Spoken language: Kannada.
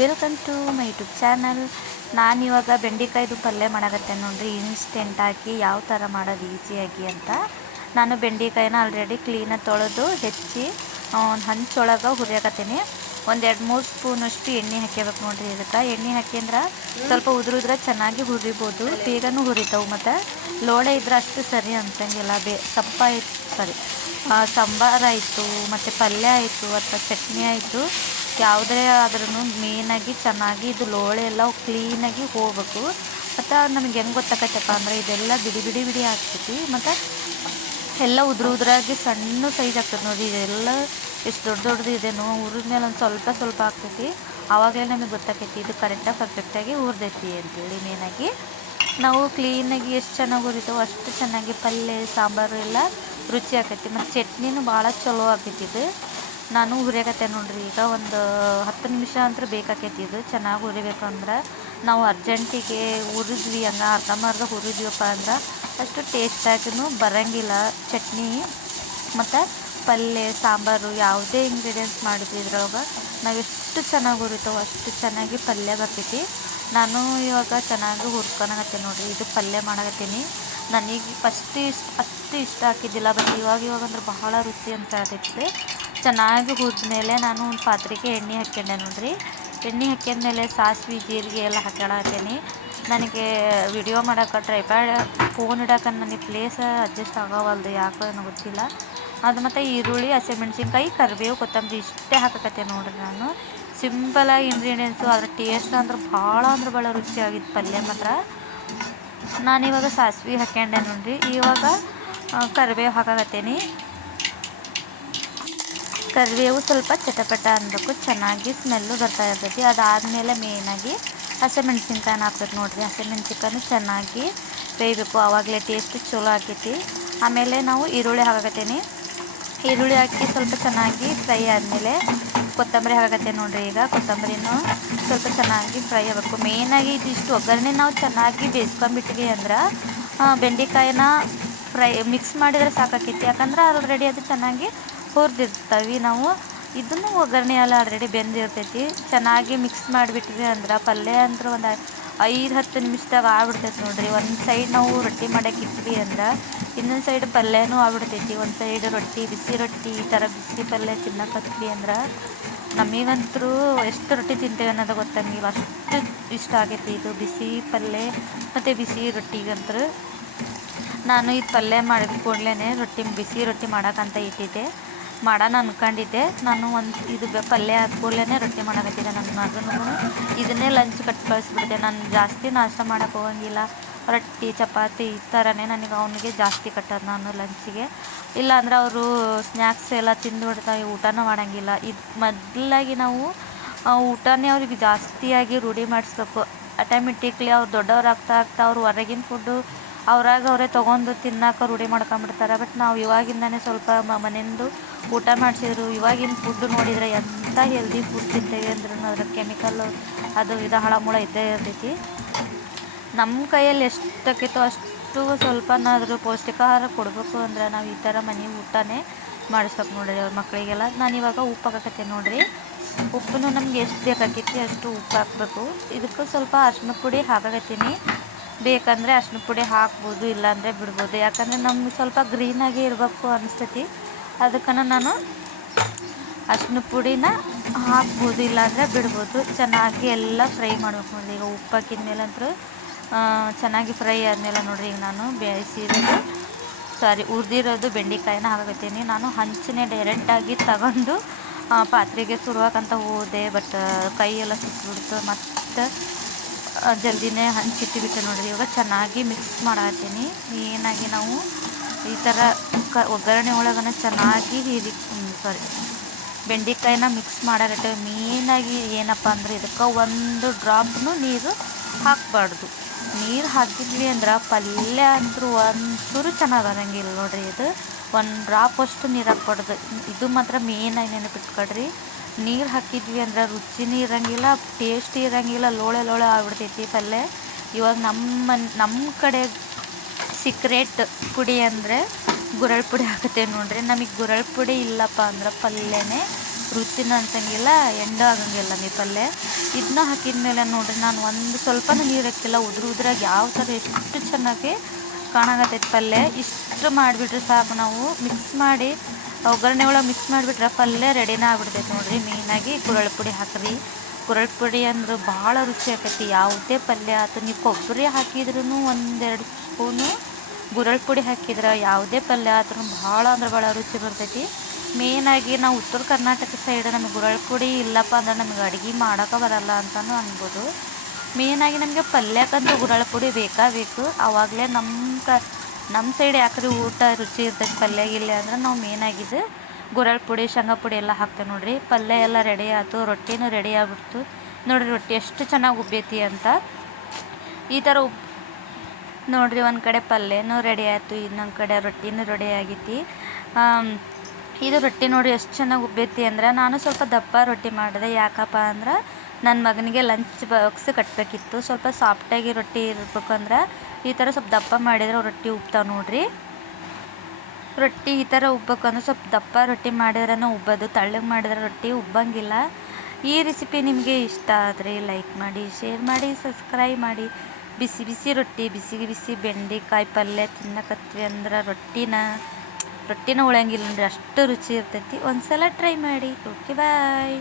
Welcome to my YouTube channel. ನಾನಿವಾಗ ಬೆಂಡೆಕಾಯ್ದು ಪಲ್ಯ ಮಾಡಾಕತ್ತೆ ನೋಡ್ರಿ, ಇನ್ಸ್ಟೆಂಟ್ ಹಾಕಿ ಯಾವ ಥರ ಮಾಡೋದು ಈಸಿಯಾಗಿ ಅಂತ. ನಾನು ಬೆಂಡೆಕಾಯಿನ ಆಲ್ರೆಡಿ ಕ್ಲೀನಾಗಿ ತೊಳೆದು ಹೆಚ್ಚಿ ಒಂದು ಹಂಚೊಳಗೆ ಹುರಿಯಾಕತ್ತೀನಿ. ಒಂದು 2-3 ಸ್ಪೂನಷ್ಟು ಎಣ್ಣೆ ಹಾಕ್ಯಬೇಕು ನೋಡ್ರಿ. ಇದಕ್ಕೆ ಎಣ್ಣೆ ಹಾಕಿದ್ರೆ ಸ್ವಲ್ಪ ಉದುರಿದ್ರೆ ಚೆನ್ನಾಗಿ ಹುರಿಬೋದು, ಬೇಗನೂ ಹುರಿತಾವೆ. ಮತ್ತು ಲೋಳೆ ಇದ್ರೆ ಅಷ್ಟು ಸರಿ ಅನ್ಸಂಗಿಲ್ಲ. ಸಾಂಬಾರಾಯಿತು ಮತ್ತು ಪಲ್ಯ ಆಯಿತು ಅಥವಾ ಚಟ್ನಿ ಆಯಿತು, ಯಾವುದೇ ಆದ್ರೂ ಮೇಯ್ನಾಗಿ ಚೆನ್ನಾಗಿ ಇದು ಲೋಳೆ ಎಲ್ಲ ಕ್ಲೀನಾಗಿ ಹೋಗ್ಬೇಕು. ಮತ್ತು ನಮಗೆ ಹೆಂಗೆ ಗೊತ್ತಾಕತ್ತಪ್ಪ ಅಂದರೆ ಇದೆಲ್ಲ ಬಿಡಿ ಬಿಡಿ ಬಿಡಿ ಆಗ್ತೈತಿ, ಮತ್ತು ಎಲ್ಲ ಉದ್ರಾಗಿ ಸಣ್ಣ ಸೈಜ್ ಆಗ್ತದೆ ನೋಡಿ. ಇದೆಲ್ಲ ಎಷ್ಟು ದೊಡ್ಡದು ಇದೆನೋ ಹುರಿದ ಮೇಲೆ ಒಂದು ಸ್ವಲ್ಪ ಸ್ವಲ್ಪ ಆಗ್ತೈತಿ. ಆವಾಗಲೇ ನಮಗೆ ಗೊತ್ತಾಕೈತಿ ಇದು ಕರೆಕ್ಟಾಗಿ ಪರ್ಫೆಕ್ಟಾಗಿ ಹುರಿದೈತಿ ಅಂತೇಳಿ. ಮೇಯ್ನಾಗಿ ನಾವು ಕ್ಲೀನಾಗಿ ಎಷ್ಟು ಚೆನ್ನಾಗಿ ಹುರಿತೇವೋ ಅಷ್ಟು ಚೆನ್ನಾಗಿ ಪಲ್ಯ ಸಾಂಬಾರು ಎಲ್ಲ ರುಚಿ ಆಕೈತಿ. ಮತ್ತು ಚಟ್ನಿನೂ ಭಾಳ ಚಲೋ ಆಗ್ತೈತಿ. ಇದು ನಾನು ಹುರಿಯಾಕತ್ತೆ ನೋಡ್ರಿ. ಈಗ ಒಂದು 10 ನಿಮಿಷ ಅಂತೂ ಬೇಕಾಕೈತಿ. ಇದು ಚೆನ್ನಾಗಿ ಹುರಿಬೇಕಂದ್ರೆ ನಾವು ಅರ್ಜೆಂಟಿಗೆ ಹುರಿದ್ವಿ, ಹಂಗೆ ಅರ್ಧಂಬರ್ಧ ಹುರಿದ್ವಪ್ಪ ಅಂದ್ರೆ ಅಷ್ಟು ಟೇಸ್ಟಾಗಿನೂ ಬರೋಂಗಿಲ್ಲ ಚಟ್ನಿ. ಮತ್ತು ಪಲ್ಯ ಸಾಂಬಾರು ಯಾವುದೇ ಇಂಗ್ರೀಡಿಯೆಂಟ್ಸ್ ಮಾಡಿದ್ವಿ ಇದ್ರೊಳಗೆ ನಾವು ಎಷ್ಟು ಚೆನ್ನಾಗಿ ಹುರಿತೇವೋ ಅಷ್ಟು ಚೆನ್ನಾಗಿ ಪಲ್ಯ ಬರ್ತೈತಿ. ನಾನು ಇವಾಗ ಚೆನ್ನಾಗಿ ಹುರ್ಕೊಳಕತ್ತೀನಿ ನೋಡಿರಿ. ಇದು ಪಲ್ಯ ಮಾಡಕತ್ತೀನಿ. ನನಗೆ ಅಷ್ಟು ಇಷ್ಟ ಹಾಕಿದ್ದಿಲ್ಲ, ಬಟ್ ಇವಾಗ ಅಂದ್ರೆ ಬಹಳ ರುಚಿ ಅನ್ಸಾಕತ್ತೈತಿ. ಚೆನ್ನಾಗಿ ಹುರಿದ್ಮೇಲೆ ನಾನು ಒಂದು ಪಾತ್ರೆಗೆ ಎಣ್ಣೆ ಹಾಕ್ಕೊಂಡೆ ನೋಡ್ರಿ. ಎಣ್ಣೆ ಹಾಕ್ಯಂದ್ಮೇಲೆ ಸಾಸಿವೆ ಜೀರಿಗೆ ಎಲ್ಲ ಹಾಕ್ಯಾಡತ್ತೀನಿ. ನನಗೆ ವಿಡಿಯೋ ಮಾಡೋಕೆ ಟ್ರೈಪ್ಯಾಡ್ ಫೋನ್ ಇಡೋಕೆ ನನಗೆ ಪ್ಲೇಸ್ ಅಡ್ಜಸ್ಟ್ ಆಗೋವಲ್ದು, ಯಾಕೋ ಏನೋ ಗೊತ್ತಿಲ್ಲ. ಅದು ಮತ್ತು ಈರುಳ್ಳಿ, ಹಸಿಮೆಣ್ಸಿನ್ಕಾಯಿ, ಕರಿಬೇವು, ಕೊತ್ತಂಬರಿ ಇಷ್ಟೇ ಹಾಕಕತ್ತೆ ನೋಡ್ರಿ. ನಾನು ಸಿಂಪಲಾಗಿ ಇಂಗ್ರೀಡಿಯೆಂಟ್ಸು, ಅದ್ರ ಟೇಸ್ಟ್ ಅಂದ್ರೆ ಭಾಳ ರುಚಿಯಾಗಿತ್ತು ಪಲ್ಯ ಮಾತ್ರ. ನಾನಿವಾಗ ಸಾಸಿವೆ ಹಾಕ್ಯಂಡೆ ನೋಡ್ರಿ. ಇವಾಗ ಕರಿಬೇವು ಹಾಕಕತ್ತೀನಿ. ಕರಿಬೇವು ಸ್ವಲ್ಪ ಚಟಪಟ ಅನ್ಬೇಕು, ಚೆನ್ನಾಗಿ ಸ್ಮೆಲ್ಲು ಬರ್ತಾ ಇರ್ತೈತಿ. ಅದಾದಮೇಲೆ ಮೇಯ್ನಾಗಿ ಹಸಿಮೆಣ್ಸಿನ್ಕಾಯಿನ ಹಾಕ್ಬೇಕು ನೋಡಿರಿ. ಹಸಿಮೆಣ್ಸಿನ್ಕಾಯಿನೂ ಚೆನ್ನಾಗಿ ಬೇಯಬೇಕು, ಆವಾಗಲೇ ಟೇಸ್ಟು ಚಲೋ ಆಕೈತಿ. ಆಮೇಲೆ ನಾವು ಈರುಳ್ಳಿ ಹಾಕಕತ್ತೀನಿ. ಈರುಳ್ಳಿ ಹಾಕಿ ಸ್ವಲ್ಪ ಚೆನ್ನಾಗಿ ಫ್ರೈ ಆದಮೇಲೆ ಕೊತ್ತಂಬರಿ ಹಾಕಕತ್ತೆ ನೋಡ್ರಿ. ಈಗ ಕೊತ್ತಂಬರಿನೂ ಸ್ವಲ್ಪ ಚೆನ್ನಾಗಿ ಫ್ರೈ ಆಗಬೇಕು. ಮೇಯ್ನಾಗಿ ಇದಿಷ್ಟು ಒಗ್ಗರಣೆ ನಾವು ಚೆನ್ನಾಗಿ ಬೇಯಿಸ್ಕೊಂಡ್ಬಿಟ್ವಿ ಅಂದ್ರೆ ಬೆಂಡೆಕಾಯಿನ ಮಿಕ್ಸ್ ಮಾಡಿದರೆ ಸಾಕಾಕೈತಿ. ಯಾಕಂದ್ರೆ ಆಲ್ರೆಡಿ ಅದು ಚೆನ್ನಾಗಿ ಹುರಿದಿರ್ತೀವಿ ನಾವು. ಇದನ್ನು ಒಗ್ಗರಣೆ ಎಲ್ಲ ಆಲ್ರೆಡಿ ಬೆಂದಿರ್ತೈತಿ. ಚೆನ್ನಾಗಿ ಮಿಕ್ಸ್ ಮಾಡಿಬಿಟ್ವಿ ಅಂದ್ರೆ ಪಲ್ಯ ಅಂದ್ರೆ ಒಂದು 5-10 ನಿಮಿಷದಾಗ ಆಗ್ಬಿಡ್ತೈತಿ ನೋಡ್ರಿ. ಒಂದು ಸೈಡ್ ನಾವು ರೊಟ್ಟಿ ಮಾಡೋಕೆ ಇಟ್ವಿ ಅಂದ್ರೆ ಇನ್ನೊಂದು ಸೈಡ್ ಪಲ್ಯನೂ ಆಗ್ಬಿಡ್ತೈತಿ. ಒಂದು ಸೈಡ್ ರೊಟ್ಟಿ, ಬಿಸಿ ರೊಟ್ಟಿ, ಈ ಥರ ಬಿಸಿ ಪಲ್ಯ ತಿನ್ನಕತ್ವಿ ಅಂದ್ರೆ ನಮಗಂತೂ ಎಷ್ಟು ರೊಟ್ಟಿ ತಿಂತೇವೆ ಅನ್ನೋದು ಗೊತ್ತಂಗಿಲ್ಲ, ಅಷ್ಟು ಇಷ್ಟ ಆಗೈತಿ ಇದು ಬಿಸಿ ಪಲ್ಯ ಮತ್ತು ಬಿಸಿ ರೊಟ್ಟಿಗಂತೂ. ನಾನು ಈ ಪಲ್ಯ ಮಾಡಿದ ಕೂಡಲೇ ಬಿಸಿ ರೊಟ್ಟಿ ಮಾಡೋಕ್ಕಂತ ಇಟ್ಟಿದ್ದೆ, ಮಾಡೋಣ ಅಂದ್ಕೊಂಡಿದ್ದೆ. ನಾನು ಇದು ಪಲ್ಯ ಆದ ಕೂಡಲೇ ರೊಟ್ಟಿ ಮಾಡಕತ್ತಿದ್ದೆ. ನನ್ನ ಮಗನಿಗೂ ಇದನ್ನೇ ಲಂಚ್ ಕಟ್ಟಿ ಕಳಿಸ್ಬಿಡ್ತೆ. ನಾನು ಜಾಸ್ತಿ ನಾಷ್ಟ ಮಾಡೋಕೆ ಹೋಗಂಗಿಲ್ಲ. ರೊಟ್ಟಿ ಚಪಾತಿ ಈ ಥರನೇ ನನಗೆ ಅವನಿಗೆ ಜಾಸ್ತಿ ಕಟ್ಟೋದು ನಾನು ಲಂಚಿಗೆ. ಇಲ್ಲಾಂದ್ರೆ ಅವರು ಸ್ನ್ಯಾಕ್ಸ್ ಎಲ್ಲ ತಿಂದುಬಿಡ್ತಾವೆ, ಊಟನೂ ಮಾಡೋಂಗಿಲ್ಲ. ಇದು ಮೊದಲಾಗಿ ನಾವು ಊಟನೇ ಅವ್ರಿಗೆ ಜಾಸ್ತಿಯಾಗಿ ರೂಢಿ ಮಾಡಿಸ್ಬೇಕು. ಆಟೋಮೆಟಿಕ್ಲಿ ಅವ್ರು ದೊಡ್ಡವ್ರು ಆಗ್ತಾ ಅವ್ರು ಹೊರಗಿನ ಫುಡ್ಡು ಅವರೇ ತೊಗೊಂಡು ತಿನ್ನೋಕೆ ರೂಢಿ ಮಾಡ್ಕೊಂಬಿಡ್ತಾರೆ. ಬಟ್ ನಾವು ಇವಾಗಿಂದನೇ ಸ್ವಲ್ಪ ಮನೆಯಿಂದ ಊಟ ಮಾಡಿಸಿದ್ರು. ಇವಾಗಿನ ಫುಡ್ಡು ನೋಡಿದರೆ ಎಂಥ ಹೆಲ್ದಿ ಫುಡ್ ತಿಂತೇವೆ ಅಂದ್ರೂ ಅದ್ರ ಕೆಮಿಕಲ್ಲು ಅದು ಇದು ಹಳಮುಳ ಇದ್ದೇ ಇರ್ತೈತಿ. ನಮ್ಮ ಕೈಯಲ್ಲಿ ಎಷ್ಟಾಕೈತೋ ಅಷ್ಟು ಸ್ವಲ್ಪನಾದರೂ ಪೌಷ್ಟಿಕ ಆಹಾರ ಕೊಡಬೇಕು ಅಂದ್ರೆ ನಾವು ಈ ಥರ ಮನೆ ಊಟನೇ ಮಾಡಿಸ್ಬೇಕು ನೋಡಿರಿ ಅವ್ರ ಮಕ್ಕಳಿಗೆಲ್ಲ. ನಾನಿವಾಗ ಉಪ್ಪು ಹಾಕಕತ್ತೀನಿ ನೋಡಿರಿ. ಉಪ್ಪನ್ನು ನಮ್ಗೆ ಎಷ್ಟು ಬೇಕಾಕೈತಿ ಅಷ್ಟು ಉಪ್ಪು ಹಾಕಬೇಕು. ಇದಕ್ಕೂ ಸ್ವಲ್ಪ ಅರಿಶಿನ ಪುಡಿ ಹಾಕಕತ್ತೀನಿ. ಬೇಕಂದರೆ ಅರಿಶಿನ ಪುಡಿ ಹಾಕ್ಬೋದು, ಇಲ್ಲಾಂದರೆ ಬಿಡ್ಬೋದು. ಯಾಕಂದರೆ ನಮ್ಗೆ ಸ್ವಲ್ಪ ಗ್ರೀನಾಗಿ ಇರಬೇಕು ಅನಿಸ್ತೈತಿ, ಅದಕ್ಕೆ ನಾನು ಅರಿಶಿನ ಪುಡಿನ ಹಾಕ್ಬೋದು, ಇಲ್ಲಾಂದರೆ ಬಿಡ್ಬೋದು. ಚೆನ್ನಾಗಿ ಎಲ್ಲ ಫ್ರೈ ಮಾಡ್ಬೇಕು ನೋಡಿರಿ. ಈಗ ಉಪ್ಪು ಹಾಕಿದ ಮೇಲೆ ಅಂತೂ ಚೆನ್ನಾಗಿ ಫ್ರೈ ಆದಮೇಲೆ ನೋಡಿರಿ, ಈಗ ನಾನು ಹುರಿದಿರೋದು ಬೆಂಡೆಕಾಯಿನ ಹಾಕತ್ತೀನಿ. ನಾನು ಹಂಚನೆ ಡೈರೆಕ್ಟಾಗಿ ತಗೊಂಡು ಪಾತ್ರೆಗೆ ಸುರುವಾಕಂತ ಹೋದೆ, ಬಟ್ ಕೈಯೆಲ್ಲ ಸುಟ್ಬಿಡ್ತು. ಮತ್ತು ಜಲ್ದಿನೇ ಹಂಚಿಟ್ಟಿಬಿಟ್ಟೆ ನೋಡಿರಿ. ಇವಾಗ ಚೆನ್ನಾಗಿ ಮಿಕ್ಸ್ ಮಾಡತ್ತೀನಿ. ಏನಾಗಿ ನಾವು ಈ ಥರ ಒಗ್ಗರಣೆ ಒಳಗನ ಚೆನ್ನಾಗಿ ಬೆಂಡೆಕಾಯಿನ ಮಿಕ್ಸ್ ಮಾಡಾಕತ್ತೇವೆ. ಮೇಯ್ನಾಗಿ ಏನಪ್ಪ ಅಂದರೆ ಇದಕ್ಕೆ ಒಂದು ಡ್ರಾಪ್ನು ನೀರು ಹಾಕಬಾರ್ದು. ನೀರು ಹಾಕಿದ್ವಿ ಅಂದ್ರೆ ಪಲ್ಯ ಅಂತೂ ಒಂಚೂರು ಚೆನ್ನಾಗಿ ಬರೋಂಗಿಲ್ಲ ನೋಡಿರಿ. ಇದು ಒಂದು ಡ್ರಾಪ್ ಅಷ್ಟು ನೀರು ಹಾಕ್ಬಾರ್ದು. ಇದು ಮಾತ್ರ ಮೇಯ್ನಾಗಿ ನೆನಪಿಟ್ಕೊಳ್ರಿ. ನೀರು ಹಾಕಿದ್ವಿ ಅಂದ್ರೆ ರುಚಿನೂ ಇರೋಂಗಿಲ್ಲ, ಟೇಸ್ಟ್ ಇರೋಂಗಿಲ್ಲ, ಲೋಳೆ ಆಗ್ಬಿಡ್ತೈತಿ ಪಲ್ಯ. ಇವಾಗ ನಮ್ಮ ಕಡೆ ಸೀಕ್ರೆಟ್ ಪುಡಿ ಅಂದರೆ ಗುರಳ್ ಪುಡಿ ಹಾಕತ್ತೇವೆ ನೋಡ್ರಿ. ನಮಗೆ ಗುರಳ್ ಪುಡಿ ಇಲ್ಲಪ್ಪ ಅಂದ್ರೆ ಪಲ್ಯನೇ ರುಚಿನ ಅನ್ಸಂಗಿಲ್ಲ, ಎಂಡ ಆಗಂಗಿಲ್ಲ ಈ ಪಲ್ಯ. ಇದನ್ನ ಹಾಕಿದ ಮೇಲೆ ನೋಡ್ರಿ ನಾನು ಒಂದು ಸ್ವಲ್ಪನೂ ನೀರು ಹಾಕಿಲ್ಲ, ಉದ್ರಾಗಿ ಯಾವ ಥರ ಎಷ್ಟು ಚೆನ್ನಾಗಿ ಕಾಣಾಕತ್ತೈತೆ ಪಲ್ಯ. ಇಷ್ಟು ಮಾಡಿಬಿಟ್ರೆ ಸಾಕು, ನಾವು ಮಿಕ್ಸ್ ಮಾಡಿ ಒಗ್ಗರಣೆ ಒಳಗೆ ಮಿಕ್ಸ್ ಮಾಡಿಬಿಟ್ರೆ ಪಲ್ಯ ರೆಡಿನ ಆಗ್ಬಿಡ್ತೈತೆ ನೋಡಿರಿ. ಮೇಯ್ನಾಗಿ ಗುರಳ್ ಪುಡಿ ಹಾಕಿರಿ. ಗುರಳ್ ಪುಡಿ ಅಂದ್ರೆ ಭಾಳ ರುಚಿ ಆಕೈತಿ ಯಾವುದೇ ಪಲ್ಯ ಆಯ್ತು. ನೀವು ಕೊಬ್ಬರಿ ಹಾಕಿದ್ರೂ 1-2 ಸ್ಪೂನು ಗುರಳ್ ಪುಡಿ ಹಾಕಿದ್ರೆ ಯಾವುದೇ ಪಲ್ಯ ಆದ್ರೂ ಭಾಳ ಅಂದ್ರೆ ಭಾಳ ರುಚಿ ಬರ್ತೈತಿ. ಮೇಯ್ನಾಗಿ ನಾವು ಉತ್ತರ ಕರ್ನಾಟಕ ಸೈಡ್ ನಮಗೆ ಗುರಳ್ ಪುಡಿ ಇಲ್ಲಪ್ಪ ಅಂದ್ರೆ ನಮಗೆ ಅಡುಗೆ ಮಾಡೋಕೆ ಬರಲ್ಲ ಅಂತಲೂ ಅನ್ಬೋದು. ಮೇಯ್ನಾಗಿ ನಮಗೆ ಪಲ್ಯಕ್ಕಂತೂ ಗುರಳ್ ಪುಡಿ ಬೇಕು. ಆವಾಗಲೇ ನಮ್ಮ ಸೈಡ್ ಯಾಕ್ರಿ ಊಟ ರುಚಿ ಇರ್ತೈತೆ ಪಲ್ಯ ಇಲ್ಲ ಅಂದ್ರೆ ನಾವು ಮೇಯ್ನಾಗಿದ್ದು ಗುರಳ್ ಪುಡಿ, ಶೇಂಗಾ ಪುಡಿ ಎಲ್ಲ ಹಾಕ್ತೇವೆ ನೋಡಿರಿ. ಪಲ್ಯ ಎಲ್ಲ ರೆಡಿ ಆಯ್ತು, ರೊಟ್ಟಿನೂ ರೆಡಿ ಆಗ್ಬಿಡ್ತು ನೋಡಿರಿ. ರೊಟ್ಟಿ ಎಷ್ಟು ಚೆನ್ನಾಗಿ ಉಬ್ಬೈತಿ ಅಂತ. ಈ ಥರ ನೋಡಿರಿ, ಒಂದು ಕಡೆ ಪಲ್ಯನೂ ರೆಡಿ ಆಯಿತು, ಇನ್ನೊಂದು ಕಡೆ ರೊಟ್ಟಿನೂ ರೆಡಿ ಆಗೈತಿ. ಇದು ರೊಟ್ಟಿ ನೋಡಿ ಎಷ್ಟು ಚೆನ್ನಾಗಿ ಉಬ್ಬೈತಿ ಅಂದ್ರೆ ನಾನು ಸ್ವಲ್ಪ ದಪ್ಪ ರೊಟ್ಟಿ ಮಾಡಿದೆ. ಯಾಕಪ್ಪ ಅಂದ್ರೆ ನನ್ನ ಮಗನಿಗೆ ಲಂಚ್ ಬಾಕ್ಸ್ ಕಟ್ಟಬೇಕಿತ್ತು. ಸ್ವಲ್ಪ ಸಾಫ್ಟಾಗಿ ರೊಟ್ಟಿ ಇರ್ಬೇಕಂದ್ರೆ ಈ ಥರ ಸ್ವಲ್ಪ ದಪ್ಪ ಮಾಡಿದ್ರೆ ರೊಟ್ಟಿ ಉಬ್ತಾವೆ ನೋಡಿರಿ. ರೊಟ್ಟಿ ಈ ಥರ ಉಬ್ಬಬೇಕಂದ್ರೆ ಸ್ವಲ್ಪ ದಪ್ಪ ರೊಟ್ಟಿ ಮಾಡಿದ್ರೇ ಉಬ್ಬೋದು, ತಳ್ಳಗೆ ಮಾಡಿದ್ರೆ ರೊಟ್ಟಿ ಉಬ್ಬಂಗಿಲ್ಲ. ಈ ರೆಸಿಪಿ ನಿಮಗೆ ಇಷ್ಟ ಆದರೆ ಲೈಕ್ ಮಾಡಿ, ಶೇರ್ ಮಾಡಿ, ಸಬ್ಸ್ಕ್ರೈಬ್ ಮಾಡಿ. ಬಿಸಿ ಬಿಸಿ ರೊಟ್ಟಿ, ಬಿಸಿ ಬೆಂಡೆಕಾಯಿ ಪಲ್ಯ ತಿನ್ನಕತ್ವಿ ಅಂದ್ರೆ ರೊಟ್ಟಿನ ಉಳಂಗಿಲ್ಲ ನೋಡ್ರಿ, ಅಷ್ಟು ರುಚಿ ಇರ್ತೈತಿ. ಒಂದು ಸಲ ಟ್ರೈ ಮಾಡಿ. ಓಕೆ, ಬಾಯ್.